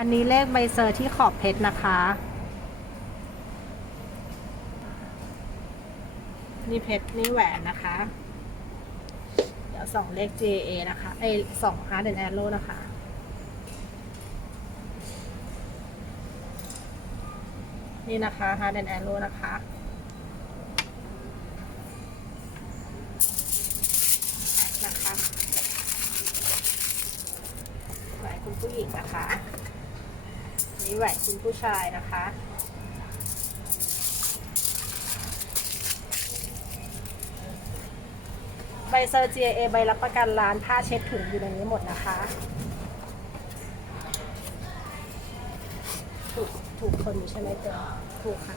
อันนี้เลขใบเซอร์ที่ขอบเพชรนะคะ นี่เพชรนี่แหวนนะคะ เดี๋ยวสองเลข JA นะคะไอสอง Hard and Arrow นะคะนี่นะคะ Hard and Arrow นะคะ นะคะแหวนคุณผู้หญิงนะคะ นี่แหวนคุณผู้ชายนะคะ ใบเซอร์ GA ใบรับประกันร้านผ้าเช็ดถุงอยู่ในนี้หมดนะคะถูกถูกคนอยู่ใช่ไหมเจ๊ถูกค่ะ